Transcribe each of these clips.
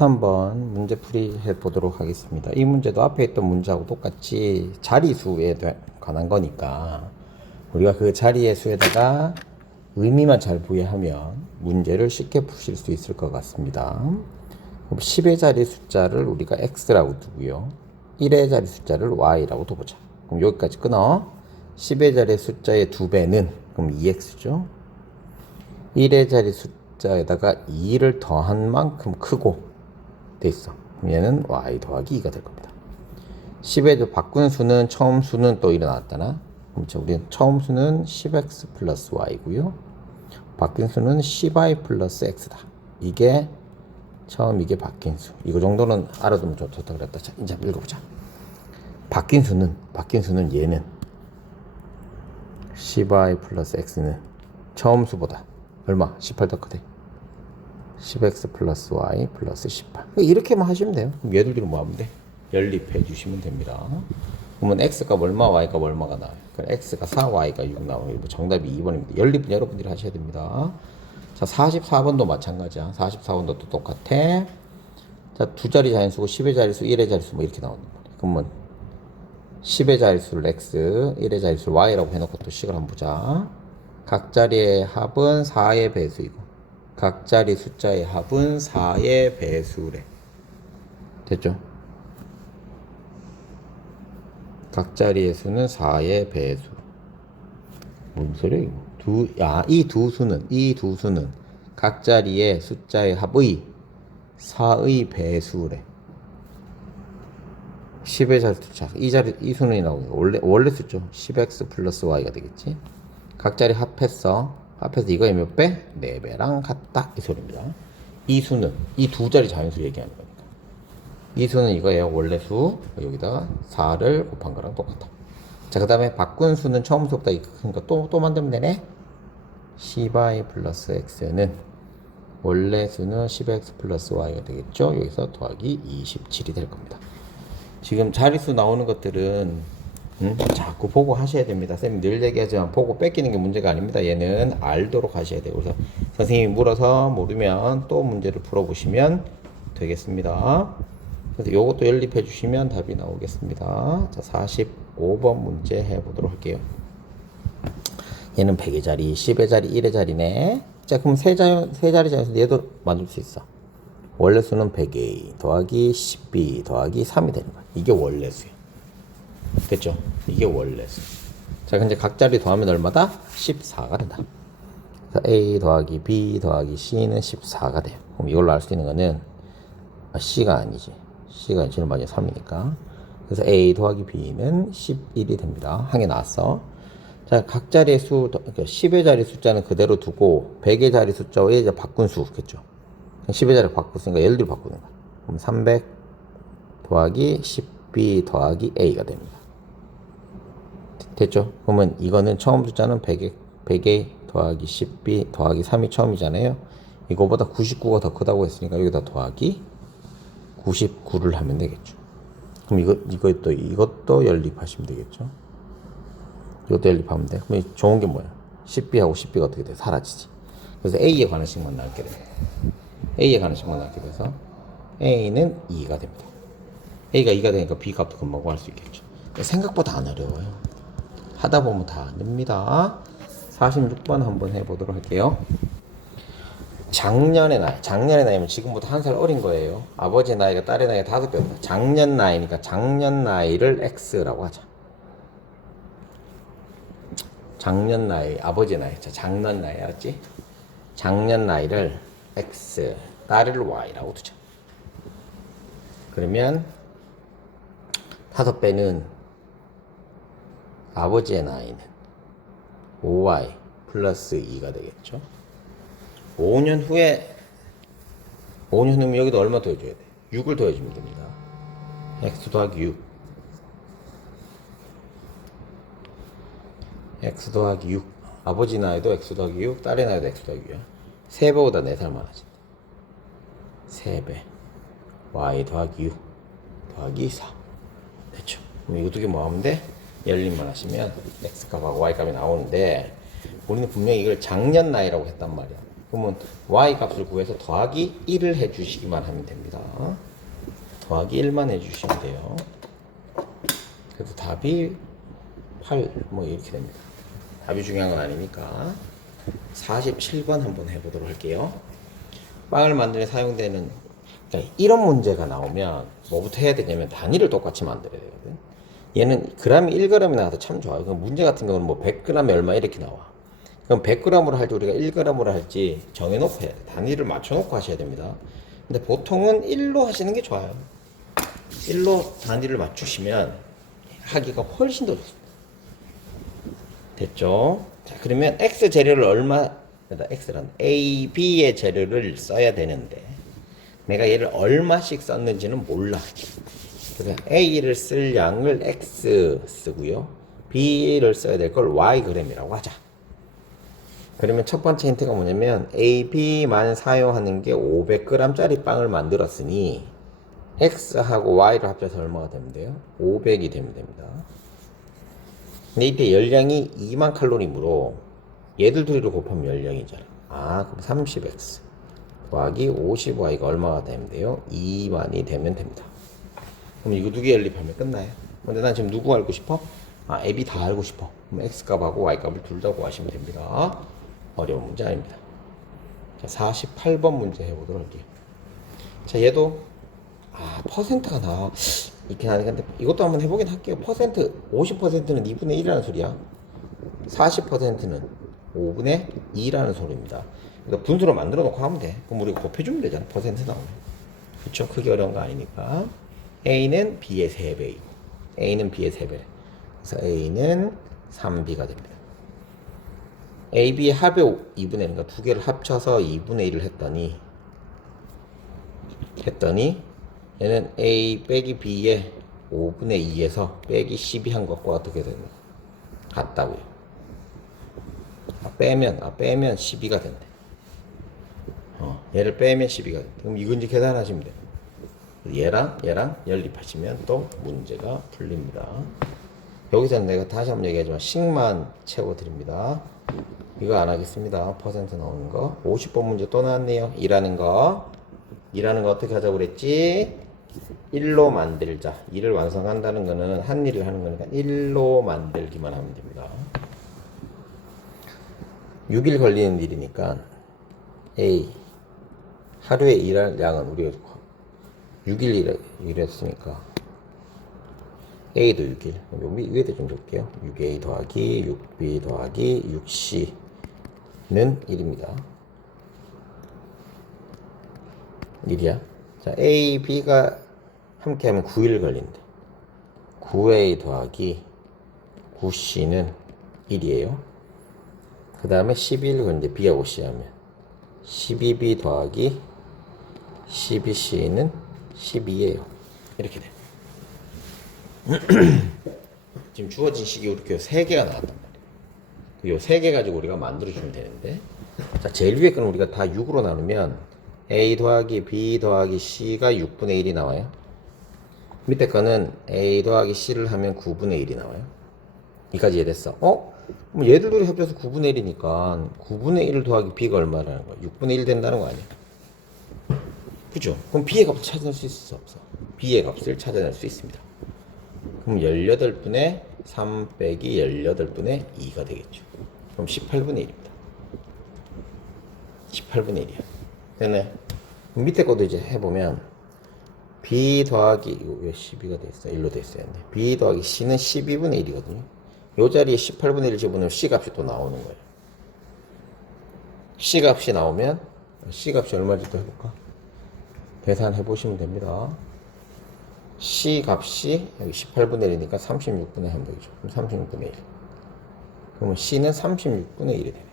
한번 문제풀이 해보도록 하겠습니다. 이 문제도 앞에 있던 문제하고 똑같이 자리수에 관한 거니까 우리가 그 자리의 수에다가 의미만 잘 부여하면 문제를 쉽게 푸실 수 있을 것 같습니다. 그럼 10의 자리 숫자를 우리가 x라고 두고요. 1의 자리 숫자를 y라고 둬보자. 그럼 여기까지 끊어. 10의 자리 숫자의 2배는 그럼 2x죠. 1의 자리 숫자에다가 2를 더한 만큼 크고 돼 있어. 그럼 얘는 y 더하기 2가 될 겁니다. 10의 바꾼 수는 처음 수는 또 일어났다나. 그럼 우리는 처음 수는 10x 플러스 y고요. 바뀐 수는 10y 플러스 x다. 이게 처음 이게 바뀐 수. 이거 정도는 알아두면 좋다 그랬다. 자, 이제 한번 읽어보자. 바뀐 수는 얘는 10y 플러스 x는 처음 수보다 얼마? 18 더 크대. 10x 플러스 y 플러스 18. 이렇게만 하시면 돼요. 그럼 얘들끼리 뭐 하면 돼? 연립해 주시면 됩니다. 그러면 x값 얼마, y값 얼마가 나와요? 그럼 x가 4, y가 6 나와요. 정답이 2번입니다. 연립은 여러분들이 하셔야 됩니다. 자, 44번도 마찬가지야. 44번도 또 똑같아. 자, 두 자리 자연수고 10의 자릿수, 1의 자릿수 뭐 이렇게 나오는 거예요. 그러면 10의 자릿수를 x, 1의 자릿수를 y라고 해놓고 또 식을 한번 보자. 각 자리의 합은 4의 배수이고 각 자리 숫자의 합은 4의 배수래. 됐죠? 각 자리의 수는 4의 배수. 뭔 소리야 이거? 이 두 수는 각 자리의 숫자의 합의 4의 배수래. 10의 자리 숫자. 이 수는 나오고 원래 수죠. 10x 플러스 y가 되겠지. 각 자리 합해서 이거의 몇 배? 4배랑 같다. 이 소리입니다. 이 수는 이 두 자리 자연수 얘기하는 거니까. 이 수는 이거예요. 원래 수. 여기다가 4를 곱한 거랑 똑같아. 자, 그 다음에 바꾼 수는 처음 수보다 그러니까 또 만들면 되네. 10y 플러스 x는 원래 수는 10x 플러스 y가 되겠죠. 여기서 더하기 27이 될 겁니다. 지금 자릿수 나오는 것들은 자꾸 보고 하셔야 됩니다. 쌤이 늘 얘기하지만 보고 뺏기는 게 문제가 아닙니다. 얘는 알도록 하셔야 돼요. 그래서 선생님이 물어서 모르면 또 문제를 풀어보시면 되겠습니다. 그래서 요것도 연립해 주시면 답이 나오겠습니다. 자, 45번 문제 해보도록 할게요. 얘는 100의 자리, 10의 자리, 1의 자리네. 자, 그럼 세 자리 자리에서 얘도 만들 수 있어. 원래 수는 100a 더하기 10b 더하기 3이 되는 거야. 이게 원래 수야. 됐죠? 이게 원래 수. 자, 근데 각 자리 더하면 얼마다? 14가 된다. 그래서 a 더하기 b 더하기 c는 14가 돼요. 그럼 이걸로 알 수 있는 거는 c가 아니지. c가 제일 많이 3이니까. 그래서 a 더하기 b는 11이 됩니다. 항에 나왔어. 자, 각 자리의 수, 그러니까 10의 자리 숫자는 그대로 두고 100의 자리 숫자에 이제 바꾼 수겠죠. 10의 자리 바꿨으니까 예를 들어 바꾸는 거야. 그럼 300 더하기 10b 더하기 a가 됩니다. 됐죠? 그러면 이거는 처음 숫자는 100에 더하기 10b 더하기 3이 처음이잖아요. 이거보다 99가 더 크다고 했으니까 여기다 더하기 99를 하면 되겠죠. 그럼 이것도 연립하시면 되겠죠. 이것도 연립하면 돼. 그럼 좋은 게 뭐야? 10b하고 10b가 어떻게 돼? 사라지지. 그래서 a에 관한 식만 나오게 됩니다. a에 관한 식만 나오게 돼서 a는 2가 됩니다. a가 2가 되니까 b 값도 금방 구할 수 있겠죠. 생각보다 안 어려워요. 하다 보면 다 늡니다. 46번 한번 해보도록 할게요. 작년의 나이면 지금보다 한 살 어린 거예요. 아버지의 나이가 딸의 나이가 5배다. 작년 나이니까 작년 나이를 x라고 하자. 작년 나이, 아버지의 나이. 자, 작년 나이 알았지? 작년 나이를 x, 딸을 y라고 두자. 그러면 5배는 아버지의 나이는 5y 플러스 2가 되겠죠. 5년 후면 여기도 얼마 더해줘야 돼? 6을 더해주면 됩니다. x 더하기 6 x 더하기 6 아버지 나이도 x 더하기 6 딸의 나이도 x 더하기 6이야. 3배보다 4살 많아진다. 3배 y 더하기 6 더하기 4 됐죠. 그럼 이거 두 개 뭐 하면 돼? 연립만 하시면 x값하고 y값이 나오는데 우리는 분명히 이걸 작년 나이라고 했단 말이야. 그러면 y 값을 구해서 더하기 1을 해주시기만 하면 됩니다. 더하기 1만 해주시면 돼요. 그래서 답이 8 뭐 이렇게 됩니다. 답이 중요한 건 아니니까. 47번 한번 해보도록 할게요. 빵을 만드는 데 사용되는, 그러니까 이런 문제가 나오면 뭐부터 해야 되냐면 단위를 똑같이 만들어야 되거든. 얘는 g이 1g이 나와도 참 좋아요. 그럼 문제 같은 경우는 뭐 100g에 얼마 이렇게 나와. 그럼 100g으로 할지 우리가 1g으로 할지 정해놓고 해야 돼. 단위를 맞춰놓고 하셔야 됩니다. 근데 보통은 1로 하시는 게 좋아요. 1로 단위를 맞추시면 하기가 훨씬 더 좋습니다. 됐죠? 자, 그러면 x 재료를 x란 a, b의 재료를 써야 되는데 내가 얘를 얼마씩 썼는지는 몰라. 그래서 a를 쓸 양을 x 쓰고요. b를 써야 될 걸 yg이라고 하자. 그러면 첫 번째 힌트가 뭐냐면 a, b만 사용하는 게 500g짜리 빵을 만들었으니 x하고 y를 합쳐서 얼마가 되면 돼요? 500이 되면 됩니다. 근데 이때 열량이 2만 칼로리므로 얘들 둘이를 곱하면 열량이잖아. 그럼 30x 더하기 50y가 얼마가 되면 돼요? 2만이 되면 됩니다. 그럼 이거 두 개 연립하면 끝나요. 근데 난 지금 누구 알고 싶어? a, b 다 알고 싶어. 그럼 x값하고 y값을 둘 다 구하시면 됩니다. 어려운 문제 아닙니다. 자, 48번 문제 해보도록 할게요. 자, 얘도 퍼센트가 나와 있긴 하는데 이것도 한번 해보긴 할게요. 50%는 2분의 1이라는 소리야. 40%는 5분의 2라는 소리입니다. 그러니까 분수로 만들어 놓고 하면 돼. 그럼 우리가 곱해주면 되잖아. 퍼센트 나오면. 그쵸? 크게 어려운 거 아니니까. A는 B의 3배이고 A는 B의 3배. 그래서 A는 3B가 됩니다. A, B의 합의 2분의 1, 그러니까 두 개를 합쳐서 2분의 1을 했더니 얘는 A 빼기 B의 5분의 2에서 빼기 12 한 것과 어떻게 되는 거 같다고요. 빼면 12가 된대. 얘를 빼면 12가 된대. 그럼 이거 이제 계산하시면 돼요. 얘랑 연립하시면 또 문제가 풀립니다. 여기서는 내가 다시 한번 얘기하지만 식만 채워드립니다. 이거 안 하겠습니다. 퍼센트 나오는 거. 50번 문제 또 나왔네요. 일하는 거 어떻게 하자고 그랬지? 1로 만들자. 2를 완성한다는 거는 한 일을 하는 거니까 1로 만들기만 하면 됩니다. 6일 걸리는 일이니까 A 하루에 일할 양은 우리가 6일 일했으니까 A도 6일. 위에다 좀 볼게요. 6A 더하기 6B 더하기 6C는 1입니다. 1이야. 자, A, B가 함께 하면 9일 걸린다. 9A 더하기 9C는 1이에요. 그 다음에 12일 걸린다. B하고 C 하면 12B 더하기 12C는 12예요. 이렇게 돼. 지금 주어진 식이 이렇게 3개가 나왔단 말이에요. 요 3개 가지고 우리가 만들어주면 되는데, 자, 제일 위에 거는 우리가 다 6으로 나누면 A 더하기 B 더하기 C가 6분의 1이 나와요. 밑에 거는 A 더하기 C를 하면 9분의 1이 나와요. 이까지 이해됐어? 그럼 얘들 둘이 합쳐서 9분의 1이니까 9분의 1 더하기 B가 얼마라는 거야? 6분의 1 된다는 거 아니야? 그죠? 그럼 B의 값을 찾아낼 수 있어 없어? B의 값을 찾아낼 수 있습니다. 그럼 18분의 3 빼기 18분의 2가 되겠죠. 그럼 18분의 1입니다. 18분의 1이야. 됐네. 그럼 밑에 것도 이제 해보면 B 더하기 이거 왜 12가 됐어? 1로 됐어야 했네. B 더하기 C는 12분의 1이거든요. 요 자리에 18분의 1을 집어넣으면 C 값이 또 나오는 거예요. C 값이 나오면 C 값이 얼마인지 또 해볼까? 계산해 보시면 됩니다. C 값이 여기 18분의 1이니까 36분의 1 되겠죠. 그럼 36분의 1. 그러면 C는 36분의 1이 되네.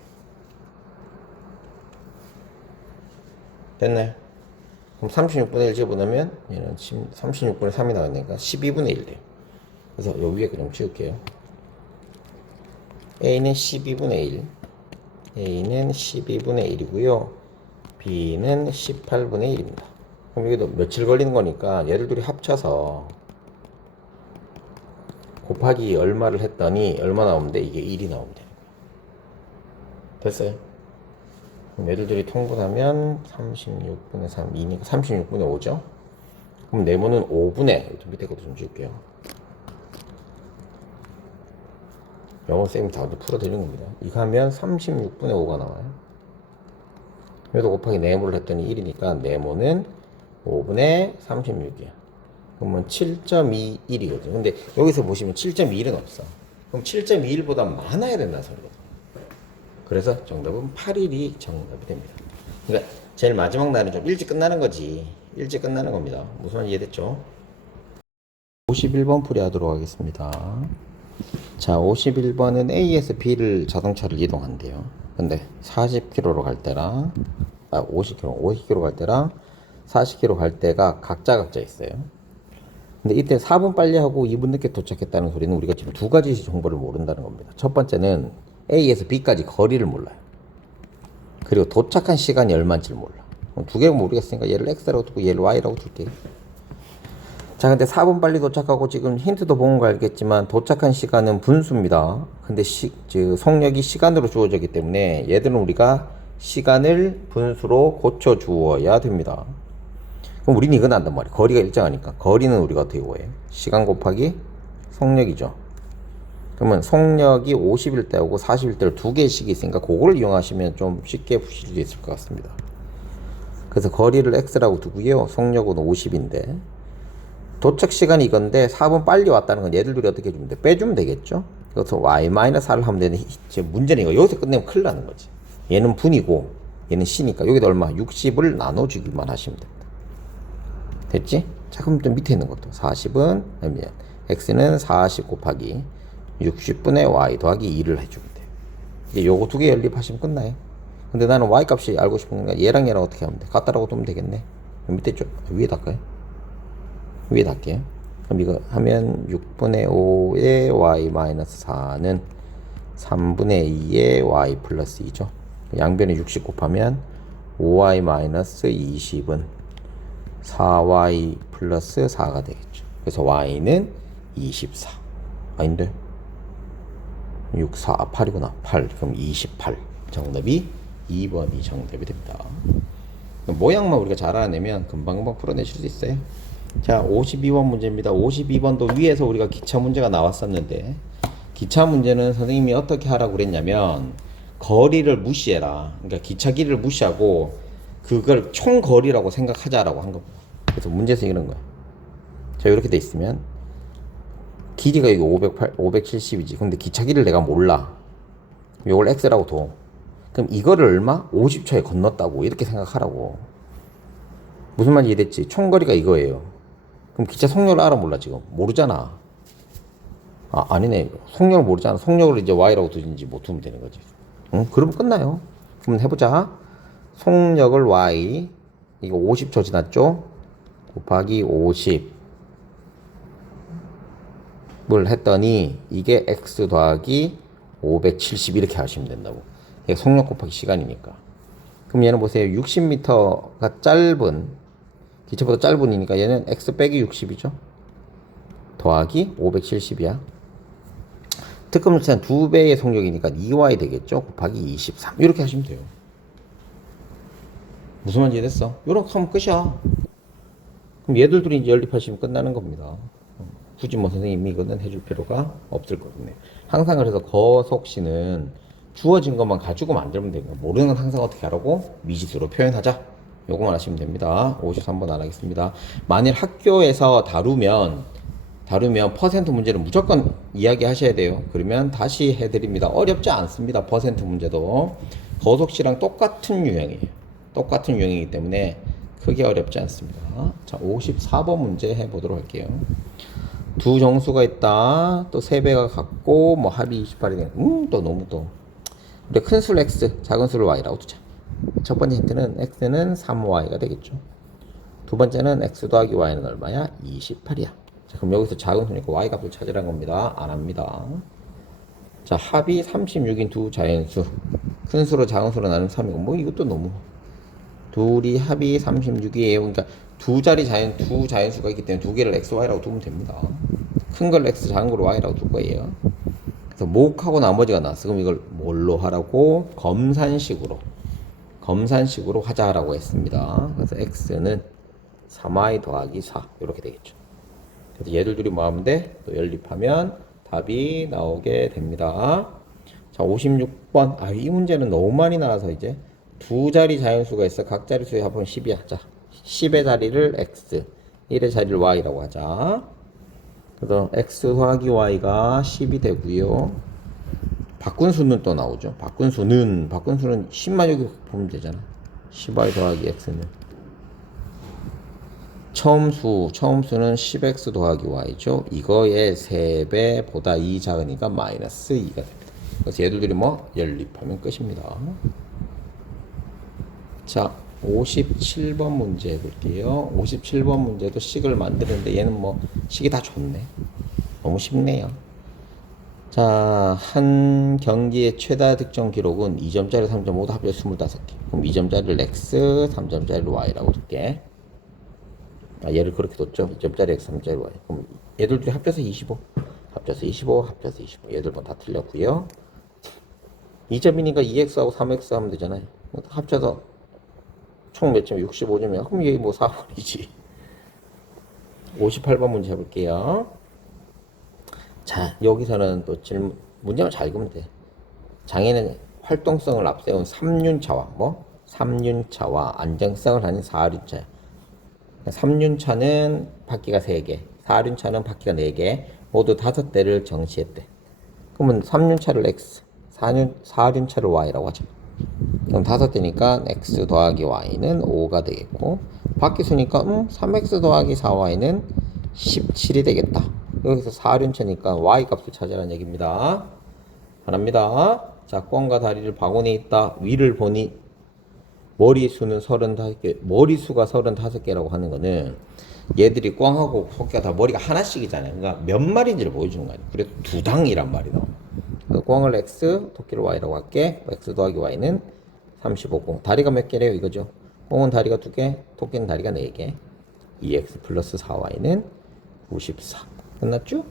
됐나요? 그럼 36분의 1 집어넣으면 얘는 36분의 3이 나왔으니까 12분의 1 돼요. 그래서 여기 위에 그냥 지울게요. A는 12분의 1. A는 12분의 1이고요. B는 18분의 1입니다. 그럼 여기도 며칠 걸리는 거니까 얘를 둘이 합쳐서 곱하기 얼마를 했더니 얼마 나오는데 이게 1이 나오면 되는 거예요. 됐어요? 그럼 얘들들이 통분하면 36분의 3, 2니까 36분의 5죠? 그럼 네모는 5분의, 좀 밑에 것도 좀 줄게요. 영어 쌤이 다 풀어드리는 겁니다. 이거 하면 36분의 5가 나와요. 그래도 곱하기 네모를 했더니 1이니까 네모는 5분의 36이야. 그러면 7.21이거든요. 근데 여기서 보시면 7.21은 없어. 그럼 7.21보다 많아야 된다는 소리거든요. 그래서 정답은 8일이 정답이 됩니다. 그러니까 제일 마지막 날은 좀 일찍 끝나는 거지. 일찍 끝나는 겁니다. 무슨 말 이해됐죠? 51번 풀이하도록 하겠습니다. 자, 51번은 A에서 B를 자동차를 이동한대요. 근데 40km로 갈 때랑 50km 갈 때랑 40km 갈 때가 각자 있어요. 근데 이때 4분 빨리 하고 2분 늦게 도착했다는 소리는 우리가 지금 두 가지 정보를 모른다는 겁니다. 첫 번째는 A에서 B까지 거리를 몰라요. 그리고 도착한 시간이 얼마인지를 몰라. 두 개를 모르겠으니까 얘를 X라고 두고 얘를 Y라고 둘게요. 자, 근데 4분 빨리 도착하고 지금 힌트도 본 거 알겠지만 도착한 시간은 분수입니다. 근데 속력이 시간으로 주어지기 때문에 얘들은 우리가 시간을 분수로 고쳐 주어야 됩니다. 그럼 우리는 이건 안단 말이야. 거리가 일정하니까. 거리는 우리가 어떻게 구해요? 시간 곱하기 속력이죠. 그러면 속력이 50일 때하고 40일 때를 두 개씩 있으니까 그걸 이용하시면 좀 쉽게 푸실 수 있을 것 같습니다. 그래서 거리를 X라고 두고요. 속력은 50인데 도착 시간이 이건데 4분 빨리 왔다는 건 얘들 둘이 어떻게 해주면 돼? 빼주면 되겠죠? 그래서 Y-4를 하면 되는데 문제는 이거 여기서 끝내면 큰일 나는 거지. 얘는 분이고 얘는 C니까 여기다 얼마? 60을 나눠주기만 하시면 됩니다. 됐지? 자, 그럼 또 밑에 있는 것도 40은 X는 40 곱하기 60분의 Y 더하기 2를 해주면 돼요. 이제 요거 두 개 연립하시면 끝나요. 근데 나는 Y 값이 알고 싶으니까 얘랑 얘랑 어떻게 하면 돼? 같다라고 두면 되겠네. 밑에 쪽 위에다 할까요? 위에다 할게요. 그럼 이거 하면 6분의 5의 Y-4는 3분의 2의 Y 플러스 2죠. 양변에 60 곱하면 5Y-20은 4Y 플러스 4가 되겠죠. 그래서 Y는 24. 아닌데? 6, 4, 8이구나. 8. 그럼 28. 정답이 2번이 정답이 됩니다. 모양만 우리가 잘 알아내면 금방 풀어내실 수 있어요. 자, 52번 문제입니다. 52번도 위에서 우리가 기차 문제가 나왔었는데 기차 문제는 선생님이 어떻게 하라고 그랬냐면 거리를 무시해라. 그러니까 기차 길이를 무시하고 그걸 총거리라고 생각하자라고 한 겁니다. 그래서 문제에서 이런 거야. 자, 이렇게 돼 있으면 길이가 이거 570이지. 근데 기차 길이를 내가 몰라. 이걸 X라고 둬. 그럼 이거를 얼마? 50초에 건넜다고 이렇게 생각하라고. 무슨 말인지 이해됐지? 총거리가 이거예요. 그럼 기차 속력을 알아 몰라 지금? 모르잖아. 아, 아니네. 속력을 모르잖아. 속력을 이제 Y라고 두든지 뭐 두면 되는 거지. 응? 그러면 끝나요. 그럼 해보자. 속력을 Y, 이거 50초 지났죠? 곱하기 50을 했더니 이게 X 더하기 570 이렇게 하시면 된다고. 이게 속력 곱하기 시간이니까. 그럼 얘는 보세요. 60m가 짧은, 기차보다 짧으니까 얘는 X 빼기 60이죠. 더하기 570이야. 특급물체는 2배의 속력이니까 2Y 되겠죠. 곱하기 23. 이렇게 하시면 돼요. 무슨 말인지 이해됐어? 이렇게 하면 끝이야. 그럼 얘들 둘이 이제 연립하시면 끝나는 겁니다. 굳이 뭐 선생님이 이거는 해줄 필요가 없을 거거든요. 항상 그래서 거속시는 주어진 것만 가지고 만들면 되고 모르는 건 항상 어떻게 하라고? 미지수로 표현하자. 요거만 하시면 됩니다. 53번 안 하겠습니다. 만일 학교에서 다루면 퍼센트 문제를 무조건 이야기하셔야 돼요. 그러면 다시 해드립니다. 어렵지 않습니다. 퍼센트 문제도 거속시랑 똑같은 유형이에요. 똑같은 유형이기 때문에 크게 어렵지 않습니다. 자, 54번 문제 해보도록 할게요. 두 정수가 있다. 또 3배가 같고 뭐 합이 28이 되는 또 너무 또 우리 큰 수를 X, 작은 수를 Y라고 두자. 첫 번째 힌트는 X는 3Y가 되겠죠. 두 번째는 X 더하기 Y는 얼마야? 28이야. 자, 그럼 여기서 작은 수니까 Y 값을 찾으라는 겁니다. 안 합니다. 자, 합이 36인 두 자연수. 큰 수로 작은 수로 나누면 3이고 뭐 이것도 너무 둘이 합이 36이에요. 그러니까 두 자연수가 있기 때문에 두 개를 X, Y라고 두면 됩니다. 큰 걸 X, 작은 걸 Y라고 둘 거예요. 그래서 목하고 나머지가 나왔어. 그럼 이걸 뭘로 하라고? 검산식으로 검산식으로 하자라고 했습니다. 그래서 x는 3y 더하기 4 이렇게 되겠죠. 그래서 얘들 둘이 뭐 하면 돼? 또 연립하면 답이 나오게 됩니다. 자, 56번. 이 문제는 너무 많이 나와서 이제 두 자리 자연수가 있어. 각 자릿수의 합은 10이야. 자, 10의 자리를 x, 1의 자리를 y라고 하자. 그래서 x 더하기 y가 10이 되고요. 바꾼수는 또 나오죠. 바꾼수는 10만 여기 보면 되잖아. 10y 더하기 x는 처음수는 10x 더하기 y죠. 이거의 3배보다 2 작으니까 마이너스 2가 됩니다. 그래서 얘들들이 뭐 연립하면 끝입니다. 자, 57번 문제 해볼게요. 57번 문제도 식을 만드는데 얘는 뭐 식이 다 좋네. 너무 쉽네요. 자, 한 경기의 최다 득점 기록은 2점짜리, 3점 모두 합해서 25개. 그럼 2점짜리를 x, 3점짜리를 y라고 둘게. 얘를 그렇게 뒀죠. 2점짜리 x, 3점짜리 y. 그럼 얘들 둘이 합쳐서 25. 합쳐서 25, 합쳐서 25. 얘들 뭐 다 틀렸고요. 2점이니까 2x하고 3x 하면 되잖아요. 합쳐서 총 몇 점? 65점이야. 그럼 여기 뭐 4번이지. 58번 문제 해볼게요. 자, 여기서는 또 질문, 문제만 잘 읽으면 돼. 장애는 활동성을 앞세운 3륜차와 뭐? 3륜차와 안정성을 하는 4륜차야. 3륜차는 바퀴가 3개, 4륜차는 바퀴가 4개, 모두 5대를 정시했대. 그러면 3륜차를 x, 4륜차를 y라고 하죠. 그럼 5대니까 x 더하기 y는 5가 되겠고, 바퀴수니까 3x 더하기 4y는 17이 되겠다. 여기서 4륜차니까 y 값을 찾으라는 얘기입니다. 바랍니다. 자, 꽝과 다리를 바구니에 있다. 위를 보니 머리수는 35개, 머리수가 35개라고 하는 거는 얘들이 꽝하고 토끼가 다 머리가 하나씩이잖아요. 그러니까 몇 마리인지를 보여주는 거 아니에요. 그래서 두 당이란 말이다. 꽝을 x, 토끼를 y라고 할게. x 더하기 y는 35고, 다리가 몇 개래요? 이거죠. 꽝은 다리가 2개, 토끼는 다리가 4개. 2x 플러스 4y는 94. 끝났죠?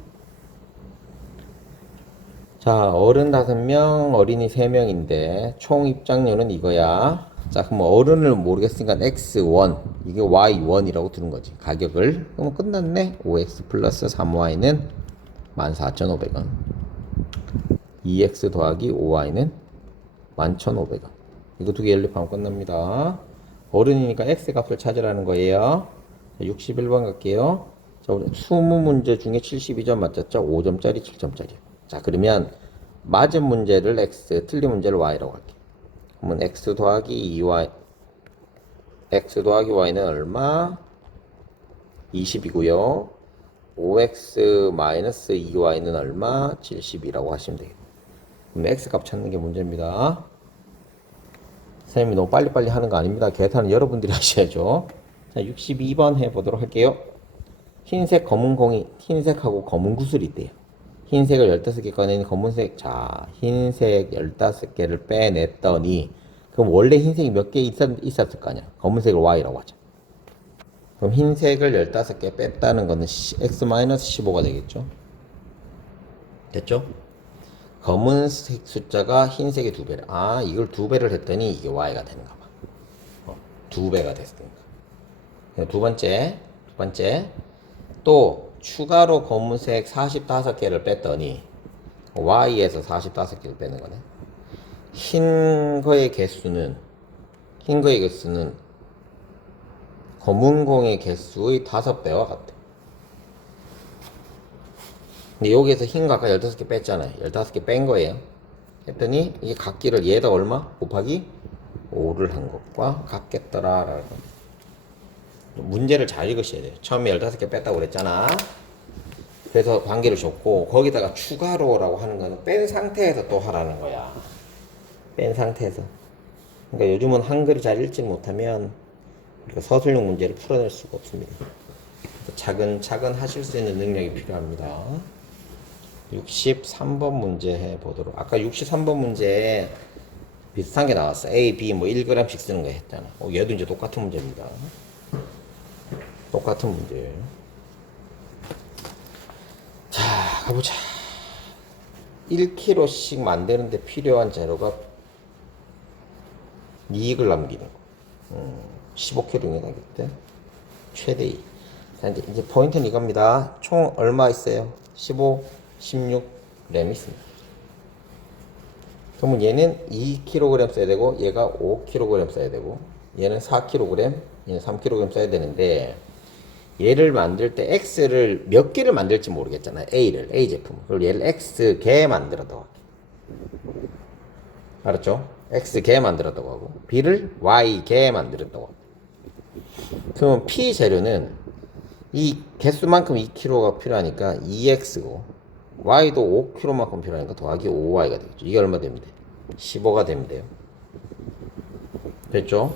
자, 어른 5명, 어린이 3명인데 총 입장료는 이거야. 자, 그럼 어른을 모르겠으니까 x1, 이게 y1이라고 두는 거지. 가격을. 그럼 끝났네. 5x 플러스 3y는 14,500원. 2x 더하기 5y는 11,500원. 이거 두 개 연립하면 끝납니다. 어른이니까 x 값을 찾으라는 거예요. 자, 61번 갈게요. 자, 우리 20문제 중에 72점 맞췄죠? 5점짜리, 7점짜리. 자, 그러면 맞은 문제를 x, 틀린 문제를 y라고 할게. 그러면 x 더하기 2y, x 더하기 y는 얼마? 20이고요. 5x 마이너스 2y는 얼마? 70이라고 하시면 되겠다. 그럼 x 값 찾는 게 문제입니다. 선생님이 너무 빨리빨리 하는 거 아닙니다. 계산은 여러분들이 하셔야죠. 자, 62번 해보도록 할게요. 흰색, 검은 공이, 흰색하고 검은 구슬이 있대요. 흰색을 15개 꺼내니 검은색, 자, 흰색 15개를 빼냈더니, 그럼 원래 흰색이 몇 개 있었을 거 아니야. 검은색을 y라고 하죠. 그럼 흰색을 15개 뺐다는 거는 x-15가 되겠죠. 됐죠? 검은색 숫자가 흰색의 2배를, 이걸 2배를 했더니 이게 y가 되는가 봐. 2배가 됐으니까. 두 번째, 또 추가로 검은색 45개를 뺐더니 y에서 45개를 빼는 거네. 흰 거의 개수는 검은 공의 개수의 5배와 같아. 근데 여기에서 흰 거 아까 15개 뺐잖아요. 15개 뺀 거예요. 했더니 이게 같기를 얘다 얼마? 곱하기 5를 한 것과 같겠더라 라는 거. 문제를 잘 읽으셔야 돼요. 처음에 15개 뺐다고 그랬잖아. 그래서 관계를 줬고, 거기다가 추가로라고 하는 거는 뺀 상태에서 또 하라는 거야. 뺀 상태에서. 그러니까 요즘은 한글을 잘 읽지 못하면 우리가 서술형 문제를 풀어낼 수가 없습니다. 차근차근 하실 수 있는 능력이 필요합니다. 63번 문제 해보도록. 아까 63번 문제에 비슷한 게 나왔어. A, B 뭐 1g씩 쓰는 거 했잖아. 얘도 이제 똑같은 문제입니다. 똑같은 문제예요. 자, 가보자. 1kg씩 만드는데 필요한 재료가 이익을 남기는 거. 15kg 나겠대. 최대 이익. 자, 이제 포인트는 이겁니다. 총 얼마 있어요? 15, 16 램이 있습니다. 그러면 얘는 2kg 써야 되고, 얘가 5kg 써야 되고, 얘는 4kg, 얘는 3kg 써야 되는데, 얘를 만들 때 X를 몇 개를 만들지 모르겠잖아요. A 제품. 그리고 얘를 X 개 만들어도. 알았죠? X 개 만들었다고 하고, B를 Y 개 만들었다고 하고. 그러면 P 재료는 이 개수만큼 2kg가 필요하니까 2X고, Y도 5kg만큼 필요하니까 더하기 5Y가 되겠죠. 이게 얼마 되면 돼? 15가 되면 돼요. 됐죠?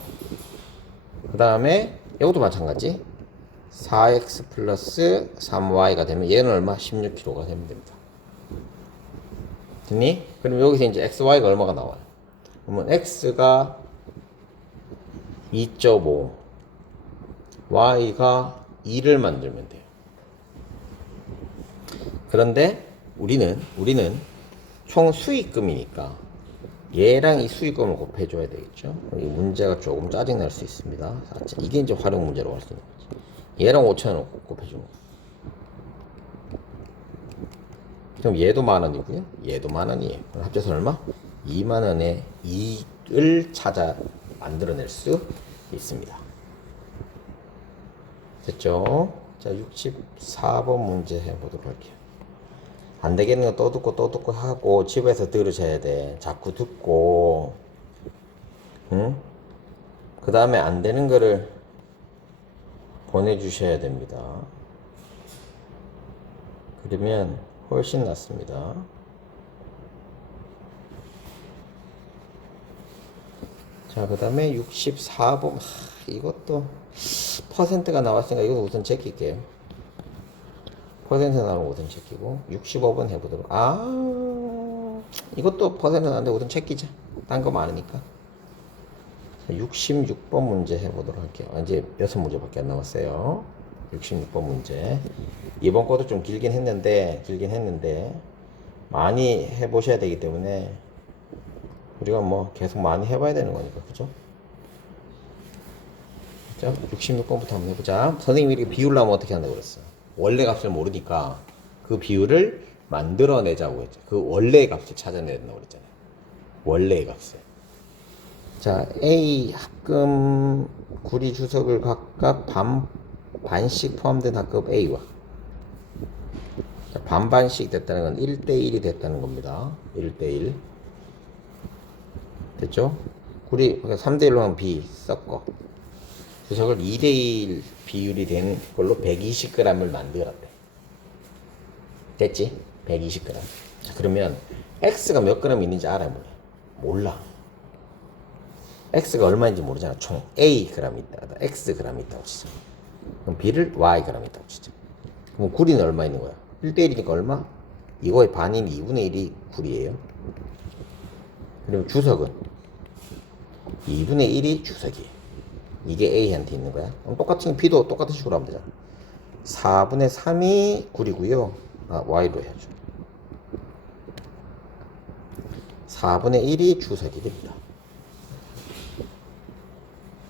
그 다음에 이것도 마찬가지. 4X 플러스 3Y가 되면 얘는 얼마? 16kg가 되면 됩니다. 됐니? 그럼 여기서 이제 XY가 얼마가 나와요? 그러면 X가 2.5, Y가 2를 만들면 돼요. 그런데 우리는 총 수익금이니까 얘랑 이 수익금을 곱해줘야 되겠죠. 이 문제가 조금 짜증날 수 있습니다. 이게 이제 활용 문제로 갈 수 있는 거지. 얘랑 5,000원 곱해주는 거. 그럼 얘도 10,000원이고요. 얘도 10,000원이에요. 그럼 합쳐서 얼마? 20,000원의 이익을 찾아 만들어낼 수 있습니다. 됐죠? 자, 64번 문제 해보도록 할게요. 안 되겠는 거 또 듣고 하고 집에서 들으셔야 돼. 자꾸 듣고, 응? 그 다음에 안 되는 거를 보내주셔야 됩니다. 그러면 훨씬 낫습니다. 자, 그 다음에 64번. 이것도 퍼센트가 나왔으니까 이거 우선 제낄게요. 퍼센트 나오는 거 우선 제끼고 65번 해보도록. 이것도 퍼센트 나는데 우선 제끼자. 딴 거 많으니까. 66번 문제 해보도록 할게요. 이제 6문제밖에 안 남았어요. 66번 문제. 이번 것도 좀 길긴 했는데 많이 해보셔야 되기 때문에 우리가 뭐 계속 많이 해봐야 되는 거니까, 그죠? 자, 66번부터 한번 해보자. 선생님이 이렇게 비율 나오면 어떻게 한다고 그랬어? 원래 값을 모르니까 그 비율을 만들어내자고 했죠. 그 원래의 값을 찾아내야 된다고 그랬잖아요. 원래의 값을. 자, A 합금 구리 주석을 각각 반씩 포함된 합금 A와 자, 반반씩 됐다는 건 1대1이 됐다는 겁니다. 1대1 됐죠? 구리 3대1로 하면 B 섞어 주석을 2대1 비율이 된 걸로 120g을 만들었대. 됐지? 120g. 자, 그러면 X가 몇 g 있는지 알아야 몰라. X가 얼마인지 모르잖아. 총 A g 있다. X g 있다고 치자. 그럼 B를 Y g 있다고 치자. 그럼 구리는 얼마 있는 거야? 1대1이니까 얼마? 이거의 반인 2분의 1이 구리예요. 그리고 주석은 2분의 1이 주석이에요. 이게 A한테 있는 거야. 그럼 똑같은 B도 똑같은 식으로 하면 되잖아. 4분의 3이 구리고요. Y로 해야죠. 4분의 1이 주석이 됩니다.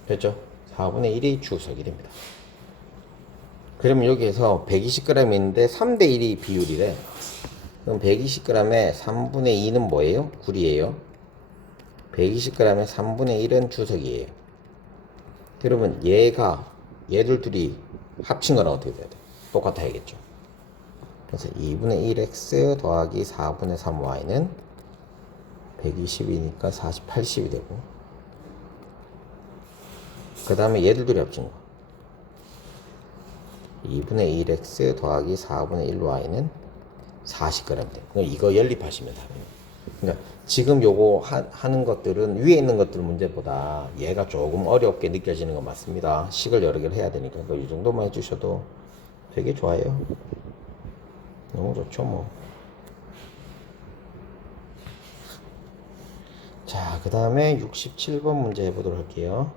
됐죠? 4분의 1이 주석이 됩니다. 그러면 여기에서 120g 있는데 3대1이 비율이래. 그럼 120g에 3분의 2는 뭐예요? 구리예요. 120g에 3분의 1은 주석이에요. 그러면 얘들 둘이 합친 거랑 어떻게 돼야 돼? 똑같아야겠죠. 그래서 2분의 1x 더하기 4분의 3y는 120이니까 40, 80이 되고, 그 다음에 얘들 둘이 합친 거 2분의 1x 더하기 4분의 1y는 40g 돼. 그럼 이거 연립하시면 답입니다. 그러니까 지금 요거 하는 것들은 위에 있는 것들 문제보다 얘가 조금 어렵게 느껴지는 건 맞습니다. 식을 여러 개를 해야 되니까 이 정도만 해주셔도 되게 좋아요. 너무 좋죠 뭐. 자, 그 다음에 67번 문제 해보도록 할게요.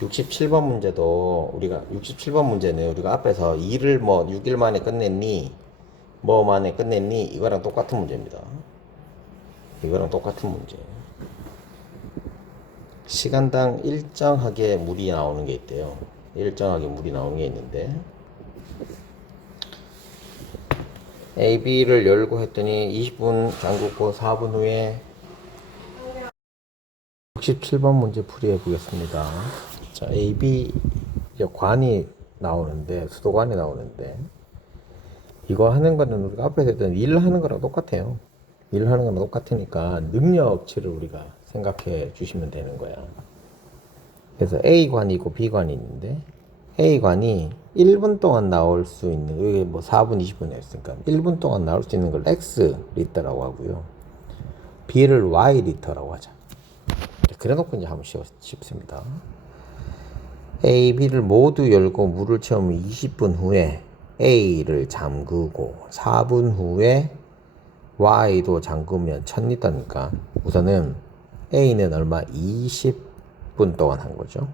67번 문제도 67번 문제는 우리가 앞에서 2를 뭐 6일 만에 끝냈니? 뭐 만에 끝냈니? 이거랑 똑같은 문제입니다. 이거랑 똑같은 문제. 시간당 일정하게 물이 나오는 게 있대요. 일정하게 물이 나오는 게 있는데 AB를 열고 했더니 20분 잠그고 4분 후에 67번 문제 풀이해 보겠습니다. 자, AB 관이 나오는데 수도관이 나오는데 이거 하는 거는 우리가 앞에서 했던 일 하는 거랑 똑같아요. 일 하는 거랑 똑같으니까 능력치를 우리가 생각해 주시면 되는 거야. 그래서 A관이 있고 B관이 있는데 A관이 1분 동안 나올 수 있는, 여기 뭐 4분 20분 했으니까 1분 동안 나올 수 있는 걸 X 리터라고 하고요. B를 Y 리터라고 하자. 그래 놓고 이제 하면 쉽습니다. A, B를 모두 열고 물을 채우면 20분 후에 A를 잠그고 4분 후에 Y도 잠그면 1000리터니까 우선은 A는 얼마? 20분 동안 한 거죠.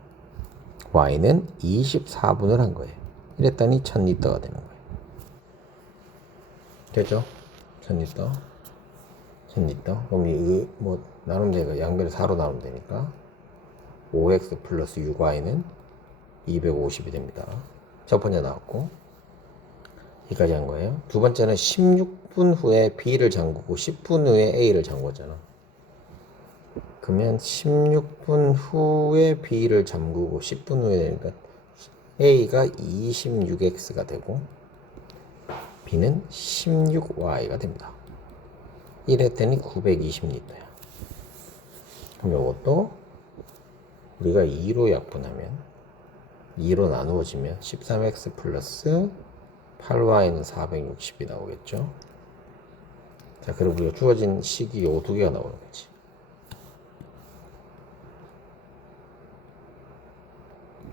Y는 24분을 한 거예요. 이랬더니 1000리터가 되는 거예요. 되죠? 1000리터. 1000리터. 그럼 이 뭐 나누면 되니까 양변을 4로 나누면 되니까 5x 플러스 6y는 250이 됩니다. 첫 번째 나왔고 여기까지 한 거예요. 두 번째는 16분 후에 B를 잠그고 10분 후에 A를 잠궜잖아. 그러면 16분 후에 B를 잠그고 10분 후에 되니까 A가 26X가 되고 B는 16Y가 됩니다. 이랬더니 920리터야. 그럼 이것도 우리가 2로 약분하면 2로 나누어지면 13X 플러스 8Y는 460이 나오겠죠. 자, 그리고 우리가 주어진 식이 요 두 개가 나오는 거지.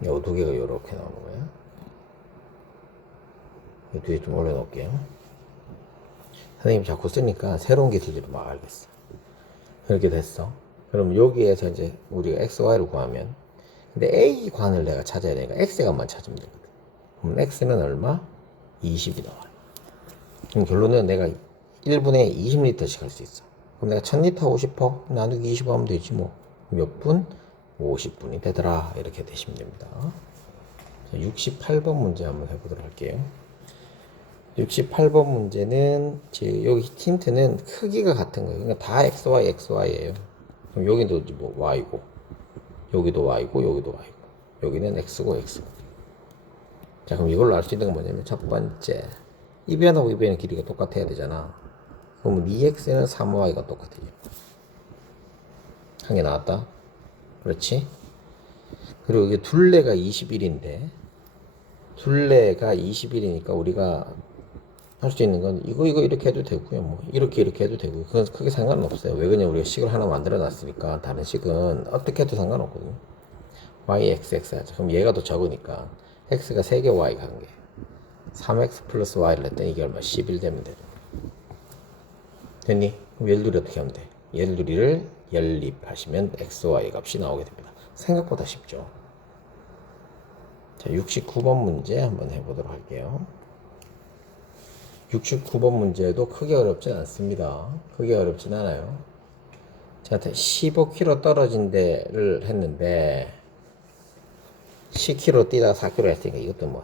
요 두 개가 요렇게 나오는 거야. 이 뒤에 좀 올려놓을게요. 선생님이 자꾸 쓰니까 새로운 기술들을 막 알겠어. 이렇게 됐어. 그럼 여기에서 이제 우리가 x, y를 구하면, 근데 a 관을 내가 찾아야 되니까 x값만 찾으면 되거든. 그럼 x는 얼마? 20이 나와요. 그럼 결론은 내가 1분에 20리터씩 할 수 있어. 그럼 내가 1000리터 하고 싶어? 나누기 20 하면 되지 뭐. 몇 분? 50분이 되더라. 이렇게 되시면 됩니다. 자, 68번 문제 한번 해보도록 할게요. 68번 문제는 여기 힌트는 크기가 같은 거예요. 그러니까 다 XY, XY예요. 그럼 여기도 뭐 Y고, 여기도 Y고, 여기도 Y고, 여기는 X고, X고. 자, 그럼 이걸로 알 수 있는 건 뭐냐면 첫 번째, 이 변하고 이 변의 길이가 똑같아야 되잖아. 그러면 2X는 3Y가 똑같아요. 한 개 나왔다. 그렇지? 그리고 이게 둘레가 21인데, 둘레가 21이니까 우리가 할 수 있는 건 이거 이렇게 해도 되고요. 뭐 이렇게 해도 되고요. 그건 크게 상관은 없어요. 왜 그러냐, 우리가 식을 하나 만들어 놨으니까 다른 식은 어떻게 해도 상관없거든요. y, x, x 하자. 그럼 얘가 더 적으니까 x가 3개, y가 1개. 3x 플러스 y를 했더니 이게 얼마? 11 되면 되죠. 됐니? 그럼 열둘이 어떻게 하면 돼? 열둘이를 연립하시면 x, y 값이 나오게 됩니다. 생각보다 쉽죠. 자, 69번 문제 한번 해보도록 할게요. 69번 문제도 크게 어렵진 않습니다. 크게 어렵진 않아요. 자, 15km 떨어진 데를 했는데 10km 뛰다가 4km 했으니까 이것도 뭐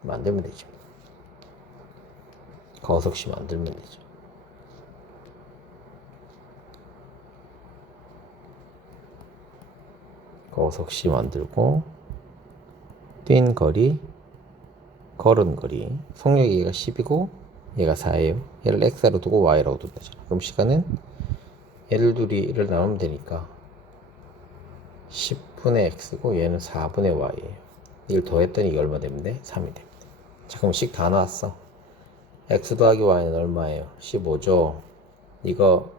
만들면 되죠. 거석시 만들면 되죠. 거석시 만들고 뛴 거리, 걸은 거리, 속력이 얘가 10이고 얘가 4예요. 얘를 x로 두고 y라고 두면 되잖아. 그럼 시간은 얘를 둘이를 나누면 되니까 10분의 x고 얘는 4분의 y예요. 이걸 더했더니 이게 얼마 되면 돼? 3이 됩니다. 자, 그럼 식 다 나왔어. x 더하기 y는 얼마예요? 15죠. 이거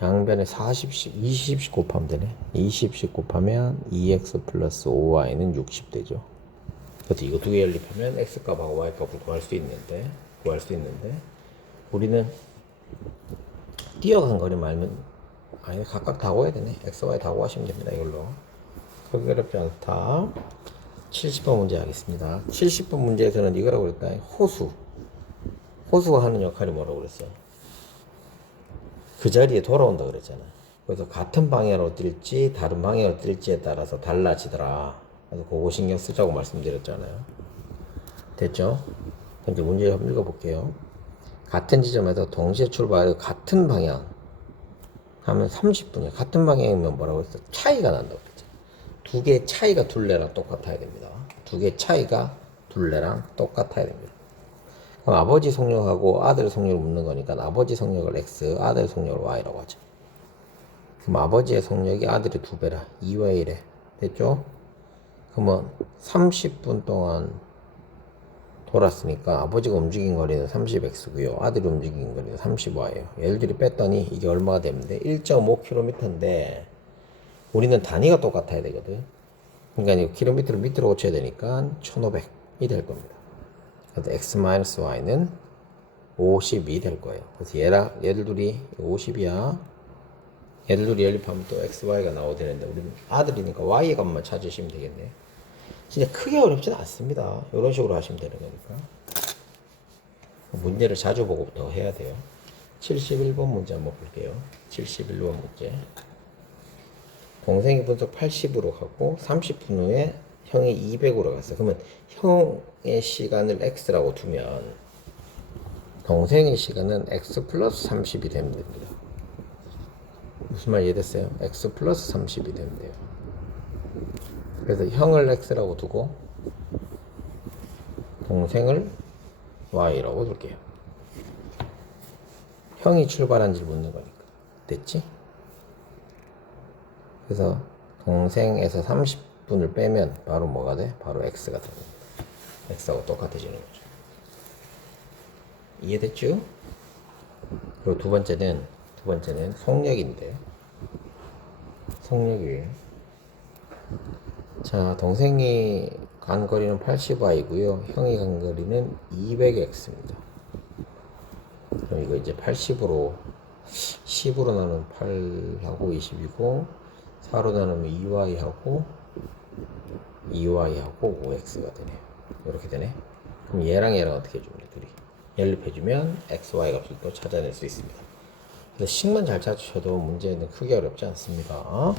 양변에 40씩, 20씩 곱하면 되네. 20씩 곱하면 2x 플러스 5y는 60 되죠. 그래서 이거 두 개 연립하면 x값하고 y값을 구할 수 있는데 우리는 뛰어간 거리 말면 아니 각각 다 구해야 되네. x, y 다 구하시면 됩니다. 이걸로. 그렇게 어렵지 않다. 70번 문제 하겠습니다. 70번 문제에서는 이거라고 그랬다. 호수가 하는 역할이 뭐라고 그랬어? 그 자리에 돌아온다 그랬잖아. 그래서 같은 방향으로 뛸지 다른 방향으로 뛸지에 따라서 달라지더라. 그래서 그거 신경 쓰자고 말씀드렸잖아요. 됐죠? 이제 문제 한번 읽어볼게요. 같은 지점에서 동시에 출발해서 같은 방향 하면 30분이에요. 같은 방향이면 뭐라고 했어? 차이가 난다고 그랬죠. 두 개의 차이가 둘레랑 똑같아야 됩니다. 두 개의 차이가 둘레랑 똑같아야 됩니다. 그럼 아버지 속력하고 아들 속력을 묻는 거니까 아버지 속력을 X, 아들 속력을 Y라고 하죠. 그럼 아버지의 속력이 아들이 2배라. 2와 1에. 됐죠? 그러면 30분 동안 돌았으니까 아버지가 움직인 거리는 30x고요. 아들이 움직인 거리는 30y예요. 얘들이 뺐더니 이게 얼마가 되는데 1.5km인데 우리는 단위가 똑같아야 되거든. 그러니까 이 킬로미터를 미터로 고쳐야 되니까 1500이 될 겁니다. 그래서 x-y는 50이 될 거예요. 그래서 얘들 둘이 50이야. 얘들 둘이 연립하면 또 xy가 나오야 되는데 우리는 아들이니까 y의 값만 찾으시면 되겠네요. 진짜 크게 어렵지는 않습니다. 이런 식으로 하시면 되는 거니까. 문제를 자주 보고 더 해야 돼요. 71번 문제 한번 볼게요. 71번 문제. 동생이 분석 80으로 가고 30분 후에 형이 200으로 갔어. 그러면 형의 시간을 x라고 두면 동생의 시간은 x 플러스 30이 되면 됩니다. 무슨 말 이해됐어요? x 플러스 30이 되면 돼요. 그래서 형을 x라고 두고 동생을 y라고 둘게요. 형이 출발한지를 묻는 거니까. 됐지? 그래서 동생에서 30분을 빼면 바로 뭐가 돼? 바로 x가 됩니다. x하고 똑같아지는 거죠. 이해됐죠? 그리고 두 번째는 속력인데 속력이에요. 자, 동생이 간 거리는 80y고요. 형이 간 거리는 200x입니다. 그럼 이거 이제 80으로 10으로 나누면 8하고 20이고 4로 나누면 2y하고 5x가 되네요. 이렇게 되네. 그럼 얘랑 어떻게 해주면 돼? 둘이 연립해주면 x, y 값을 또 찾아낼 수 있습니다. 그래서 식만 잘 찾으셔도 문제는 크게 어렵지 않습니다.